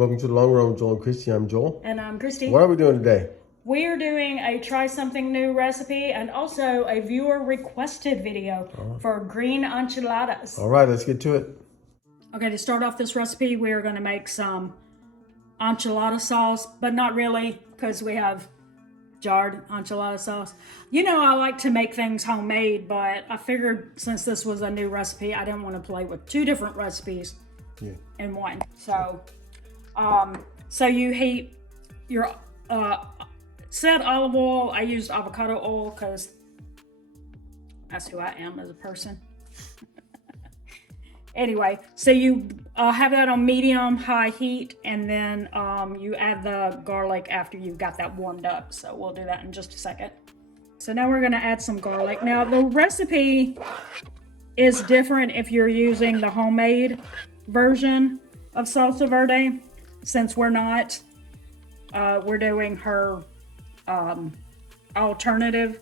Welcome to the Long Run with Joel and Christy. I'm Joel. And I'm Christy. What are we doing today? We're doing a try something new recipe and also a viewer requested video for green enchiladas. All right, let's get to it. Okay, to start off this recipe, we're going to make some enchilada sauce, but not really because we have jarred enchilada sauce. You know, I like to make things homemade, but I figured since this was a new recipe, I didn't want to play with two different recipes in one. So, so you heat your said olive oil. I used avocado oil because that's who I am as a person. Anyway, so you have that on medium high heat, and then you add the garlic after you've got that warmed up. So we'll do that in just a second. So now we're going to add some garlic. Now the recipe is different if you're using the homemade version of salsa verde, since we're not. We're doing her alternative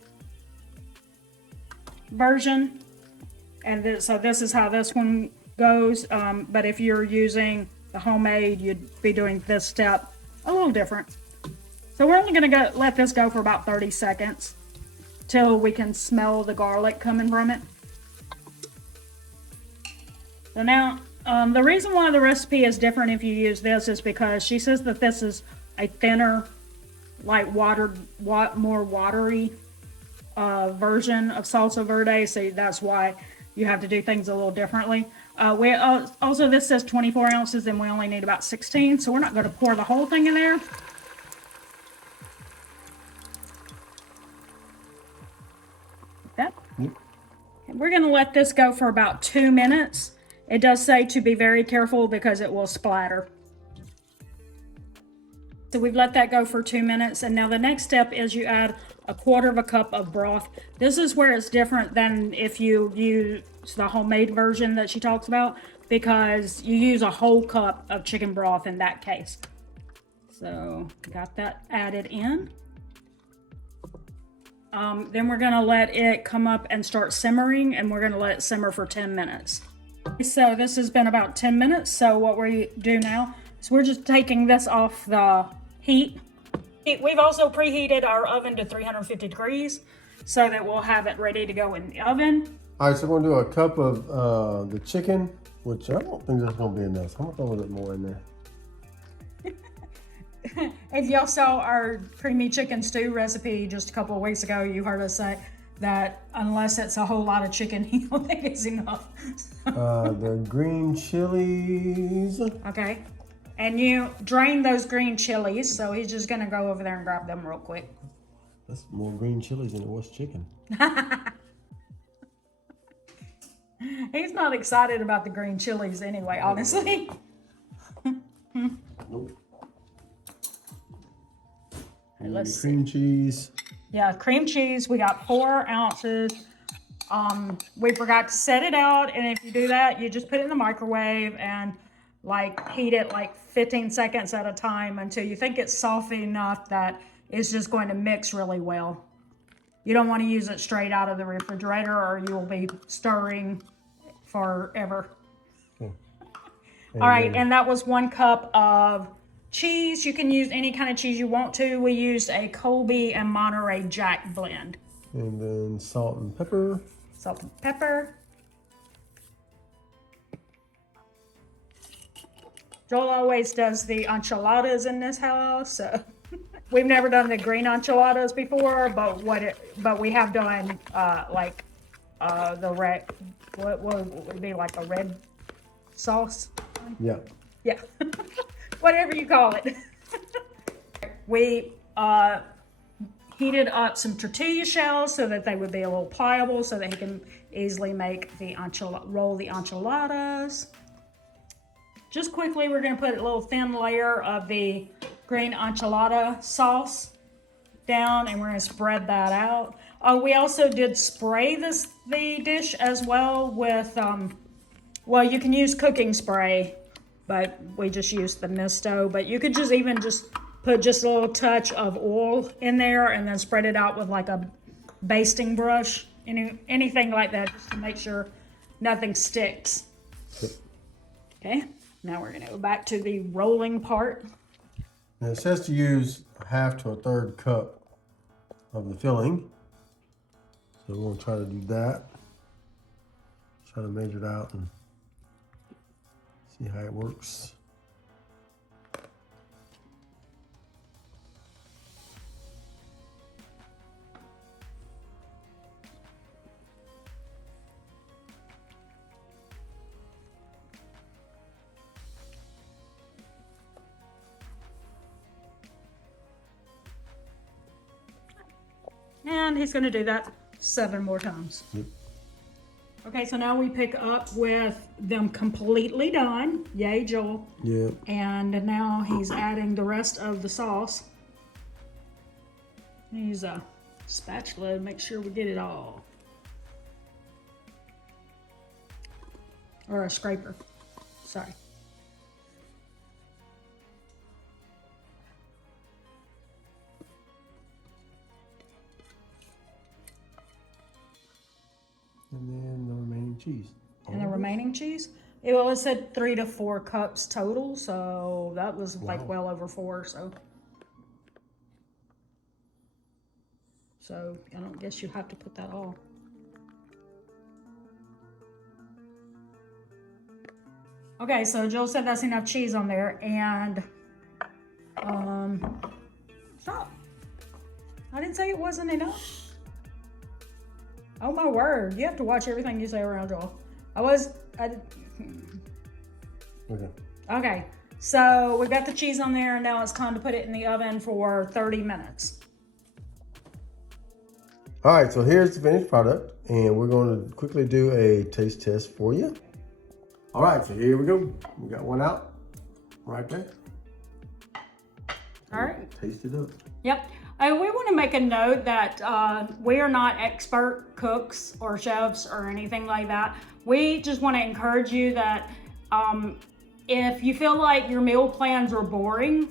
version. And so this is how this one goes. But if you're using the homemade, you'd be doing this step a little different. So we're only going to let this go for about 30 seconds till we can smell the garlic coming from it. So now, the reason why the recipe is different if you use this is because she says that this is a thinner, like more watery version of salsa verde. So that's why you have to do things a little differently. Also, this says 24 ounces and we only need about 16, so we're not going to pour the whole thing in there. That. Yep. We're going to let this go for about 2 minutes. It does say to be very careful because it will splatter. So we've let that go for 2 minutes, and now the next step is you add a quarter of a cup of broth. This is where it's different than if you use the homemade version that she talks about, because you use a whole cup of chicken broth in that case. So got that added in. Then we're gonna let it come up and start simmering, and we're gonna let it simmer for 10 minutes. So this has been about 10 minutes. So what we do now is we're just taking this off the heat. We've also preheated our oven to 350 degrees so that we'll have it ready to go in the oven. All right, so we're gonna do a cup of the chicken, which I don't think that's gonna be enough. I'm gonna throw a little bit more in there. If y'all saw our creamy chicken stew recipe just a couple of weeks ago, you heard us say that unless it's a whole lot of chicken, you don't think it's enough. The green chilies. Okay. And you drain those green chilies, so he's just gonna go over there and grab them real quick. That's more green chilies than it was chicken. He's not excited about the green chilies anyway, honestly. Nope. And let's cream cheese. Yeah, cream cheese. We got 4 ounces. We forgot to set it out, and if you do that, you just put it in the microwave and like heat it like 15 seconds at a time until you think it's soft enough that it's just going to mix really well. You don't want to use it straight out of the refrigerator or you will be stirring forever. Okay. All right, and that was 1 cup of cheese. You can use any kind of cheese you want to. We used a Colby and Monterey Jack blend. And then salt and pepper. Salt and pepper. Joel always does the enchiladas in this house, so we've never done the green enchiladas before, but we have done the red. What would be like a red sauce? Yeah. Yeah, whatever you call it. We heated up some tortilla shells so that they would be a little pliable, so that he can easily make the roll the enchiladas. Just quickly, we're going to put a little thin layer of the green enchilada sauce down, and we're going to spread that out. We also did spray the dish as well with, well, you can use cooking spray, but we just used the Misto. But you could just even just put just a little touch of oil in there and then spread it out with like a basting brush, anything like that, just to make sure nothing sticks. Okay. Now we're gonna go back to the rolling part. And it says to use a half to a third cup of the filling. So we're gonna try to do that. Try to measure it out and see how it works. And he's gonna do that 7 more times. Yep. Okay, so now we pick up with them completely done. Yay, Joel. Yeah. And now he's adding the rest of the sauce. Use a spatula to make sure we get it all. Or a scraper. Sorry. And then the remaining cheese. And the remaining cheese? Well, it said 3 to 4 cups total, so that was like well over 4, so. So I don't guess you have to put that all. Okay, so Joel said that's enough cheese on there, and stop. I didn't say it wasn't enough. Oh my word, you have to watch everything you say around Joel. Okay, so we got the cheese on there, and now it's time to put it in the oven for 30 minutes. All right, so here's the finished product, and we're going to quickly do a taste test for you. All right, so here we go. We got one out right there. All right. Taste it up. Yep. We want to make a note that we are not expert cooks or chefs or anything like that. We just want to encourage you that if you feel like your meal plans are boring,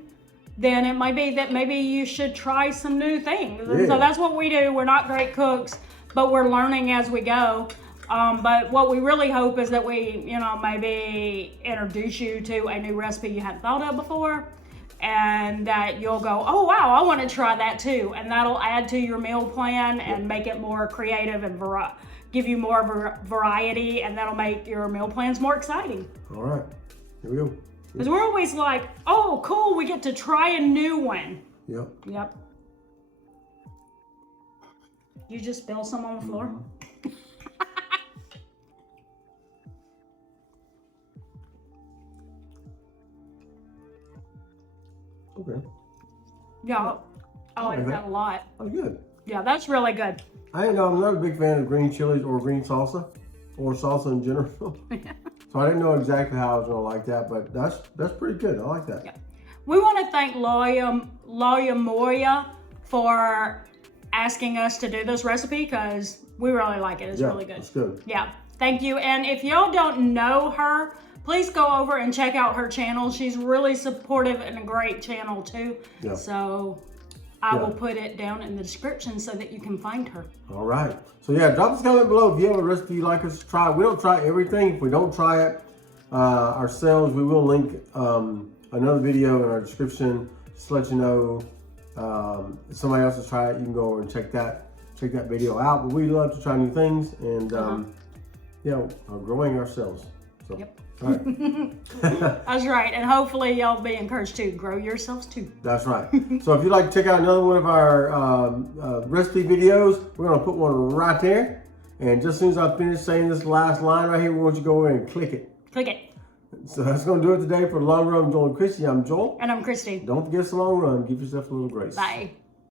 then it might be that maybe you should try some new things. Yeah. So that's what we do. We're not great cooks, but we're learning as we go. But what we really hope is that we, maybe introduce you to a new recipe you hadn't thought of before, and that you'll go, oh wow, I want to try that too. And that'll add to your meal plan and make it more creative and give you more variety, and that'll make your meal plans more exciting. All right, here we go. Because we're always like, oh cool, we get to try a new one. Yep. Yep. You just spill some on the floor? Okay. Yeah. I like that a lot. Oh, good. Yeah, that's really good. I'm not a big fan of green chilies or green salsa, or salsa in general. So I didn't know exactly how I was gonna like that, but that's pretty good. I like that. Yeah. We want to thank Lawyer Moya for asking us to do this recipe, because we really like it. It's really good. It's good. Yeah, thank you. And if y'all don't know her, please go over and check out her channel. She's really supportive and a great channel too. Yeah. So I will put it down in the description so that you can find her. All right. So yeah, drop us a comment below if you have a recipe you'd like us to try. We don't try everything. If we don't try it ourselves, we will link another video in our description just to let you know if somebody else has tried it. You can go over and check that video out. But we love to try new things and growing ourselves. So. Yep. All right. That's right. And hopefully y'all be encouraged to grow yourselves too. That's right. So if you'd like to check out another one of our recipe videos, we're going to put one right there. And just as soon as I finish saying this last line right here, we want you to go over and click it. Click it. So that's going to do it today for The Long Run with Joel and Christy. I'm Joel. And I'm Christy. Don't forget it's a long run. Give yourself a little grace. Bye.